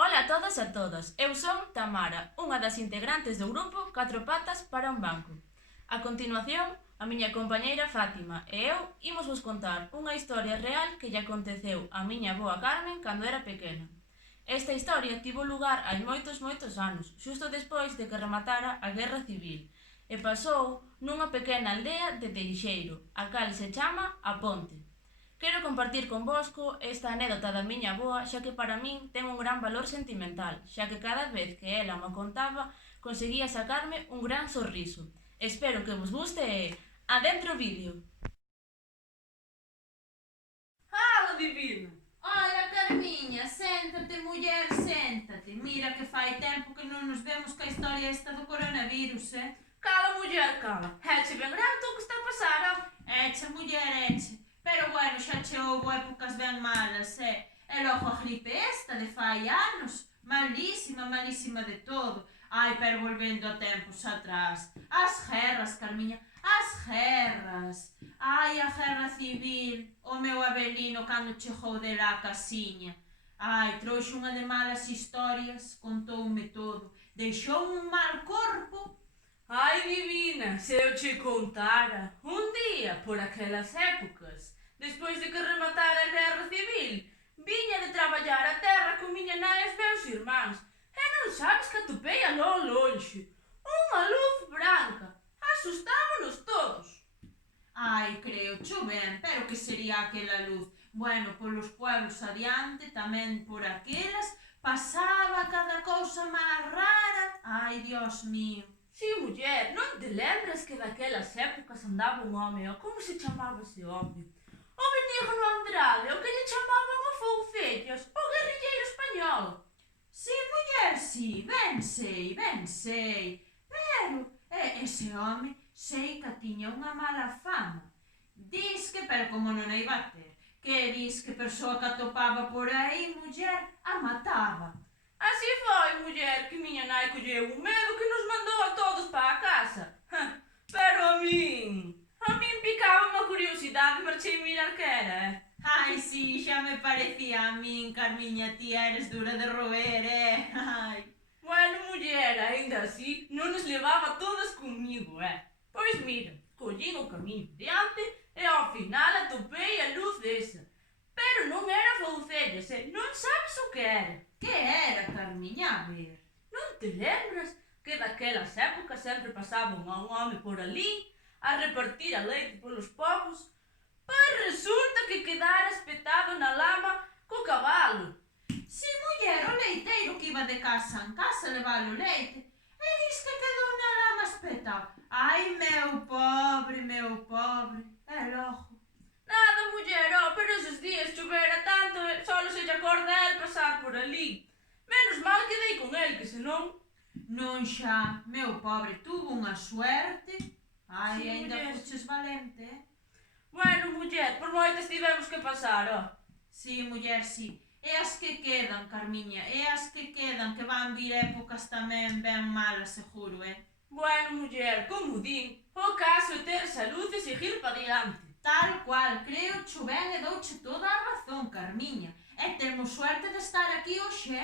Ola a todos e a todas, eu son Tamara, unha das integrantes do grupo Catro Patas para un Banco. A continuación, a miña compañeira Fátima e eu imos vos contar unha historia real que lle aconteceu á miña avoa Carmen cando era pequena. Esta historia tivo lugar hai moitos anos, xusto despois de que rematara a Guerra Civil, e pasou nunha pequena aldea de Teixeiro, a cal se chama A Ponte. Quero compartir convosco esta anécdota da miña avoa, xa que para min ten un gran valor sentimental, xa que cada vez que ela me contaba conseguía sacarme un gran sorriso. Espero que vos guste e adentro o vídeo. Fala, divino! Olha, Carmiña, séntate, muller, séntate. Mira que fai tempo que non nos vemos ca historia esta do coronavirus, eh? Cala, muller, cala. Éche ben grande o que está a pasar, ó. Eche, muller, eche. Pero bueno, xa che houbo épocas ben malas, eh? E logo a gripe esta de fai anos. Malísima de todo. Ai, pero volvendo a tempos atrás. As guerras, Carmiña, as guerras. Ai, a guerra civil. O meu Abelino cando chegou de lá a casiña. Ai, trouxe unha de malas historias, contoume todo. Deixou un mal corpo. Ai, divina, se eu che contara, un día, por aquelas épocas, despois de que rematara a Guerra Civil, viña de traballar a terra con miña nai e os meus irmáns, e non sabes que atopei aló lonxe, unha luz branca, asustámonos todos. Ai, creo cho ben, pero que sería aquela luz? Bueno, polos pueblos adiante, tamén por aquelas, pasaba cada cousa máis rara. Ai, Dios mío. Si, muller, non te lembras que daquelas épocas andaba un home, ou como se chamaba ese home? O Benigno Andrade, o que lle chamaban o Foucellas, o guerrilleiro español. Si, muller, si, ben sei, pero ese home sei que tiña unha mala fama. Disque, pero como non a iba a ter, que disque persoa que atopaba por aí, muller, a mataba. Así foi, muller, que miña nai colleu un medo que nos mandou a todos para a casa. Pero a min picaba unha curiosidade e marchei mirar que era, eh? Ai, si, xa me parecía a min, Carmiña, ti eres dura de roer, Ai. Bueno, muller, aínda así, non nos levaba todas comigo, Pois mira, collín o camiño diante e ao final atopei a luz desa. Pero non era Foucellas, non sabes o que era. Que era, Carmiña? A ver. Non te lembras que daquelas épocas sempre pasaba un home por ali a repartir a leite polos povos? Pois resulta que quedara espetado na lama co cabalo. Si, muller, o leiteiro que iba de casa en casa levar o leite e dis que quedou na lama espetado. Ai, meu pobre, e logo. Nada, muller, pero eses días chovera tanto e solo se lle acorda a el pasar por ali. Menos mal que dei con el, que senón... Non xa, meu pobre, tuvo unha suerte. Ai, Sí, ainda muller. fuches valente, Bueno, muller, por moitas tivemos que pasar, ó. Si, muller, si. E as que quedan, Carmiña, que van vir épocas tamén ben malas, seguro, Bueno, muller, como din, o caso é ter salud e seguir pa diante. Tal cual, creo cho ben e douche toda a razón, Carmiña. E temos suerte de estar aquí hoxe,